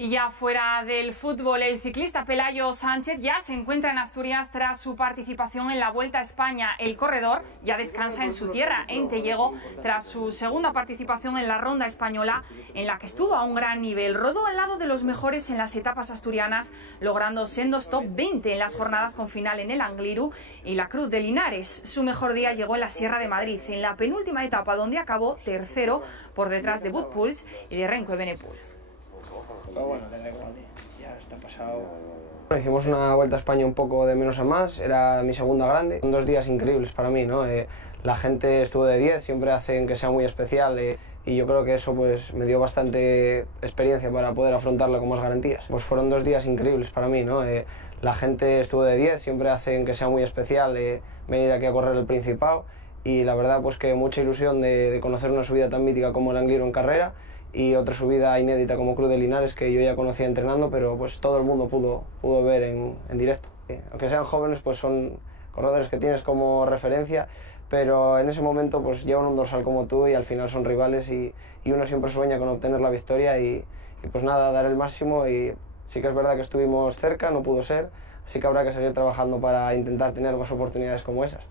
Y ya fuera del fútbol, el ciclista Pelayo Sánchez ya se encuentra en Asturias tras su participación en la Vuelta a España. El corredor ya descansa en su tierra, en Tellego, tras su segunda participación en la Ronda Española, en la que estuvo a un gran nivel. Rodó al lado de los mejores en las etapas asturianas, logrando sendos top 20 en las jornadas con final en el Angliru y la Cruz de Linares. Su mejor día llegó en la Sierra de Madrid, en la penúltima etapa, donde acabó tercero por detrás de Wout Poels y de Remco Evenepoel. Pero bueno, ya está pasado. Hicimos una Vuelta a España un poco de menos a más, era mi segunda grande. Son 2 días increíbles para mí, ¿no? La gente estuvo de 10, siempre hacen que sea muy especial y yo creo que eso pues, me dio bastante experiencia para poder afrontarla con más garantías. Pues fueron 2 días increíbles para mí, ¿no? La gente estuvo de 10, siempre hacen que sea muy especial venir aquí a correr el Principado y la verdad pues que mucha ilusión de conocer una subida tan mítica como el Angliru en carrera y otra subida inédita como Cruz de Linares que yo ya conocía entrenando, pero pues todo el mundo pudo ver en directo. Aunque sean jóvenes, pues son corredores que tienes como referencia, pero en ese momento pues llevan un dorsal como tú y al final son rivales y uno siempre sueña con obtener la victoria y pues nada, dar el máximo y sí que es verdad que estuvimos cerca, no pudo ser, así que habrá que seguir trabajando para intentar tener más oportunidades como esas.